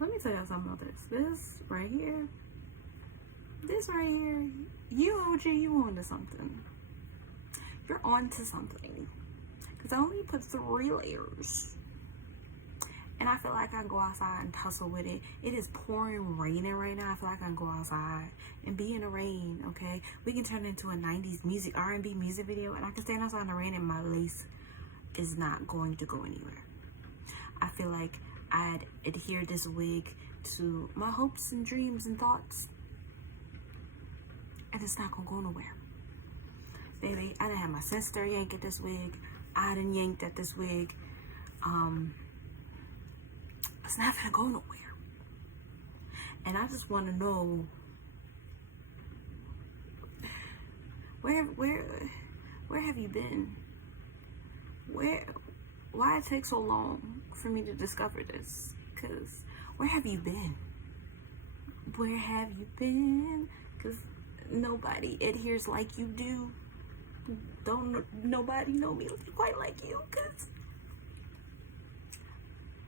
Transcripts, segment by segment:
Let me tell you something about this. This right here, UOG, you onto something. You're onto something. Because I only put 3 layers. And I feel like I can go outside and tussle with it. It is pouring, raining right now. I feel like I can go outside and be in the rain, okay? We can turn it into a 90s music, R&B music video, and I can stand outside in the rain and my lace is not going to go anywhere. I feel like I'd adhere this wig to my hopes and dreams and thoughts, and it's not gonna go nowhere. Baby, I done had my sister yank at this wig. I done yanked at this wig. It's not gonna go nowhere. And I just want to know where have you been? Why it take so long for me to discover this? Cause where have you been? Where have you been? Cause nobody adheres like you do. Don't nobody know me quite like you, cause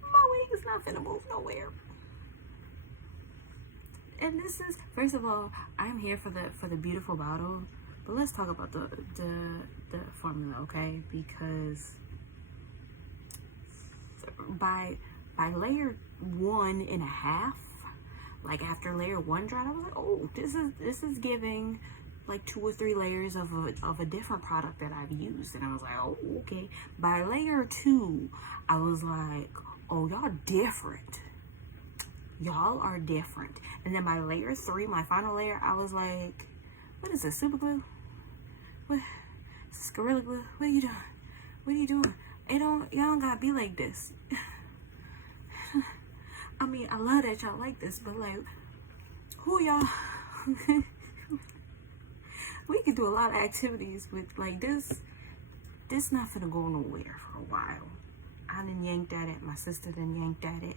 my wig is not finna move nowhere. And this is, first of all, I'm here for the beautiful bottle, but let's talk about the formula, okay? Because by layer 1.5, like after layer 1 dried, I was like, oh, this is giving like 2 or 3 layers of a different product that I've used. And I was like, oh, okay. By layer 2, I was like, oh, y'all different. Y'all are different. And then by layer 3, my final layer, I was like, what is this, super glue? What is this, Gorilla Glue? What are you doing? What are you doing? Y'all don't gotta be like this. I mean, I love that y'all like this, but like, who y'all? We could do a lot of activities with like this. This not finna go nowhere for a while. I done yanked at it. My sister done yanked at it.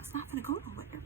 It's not gonna go nowhere.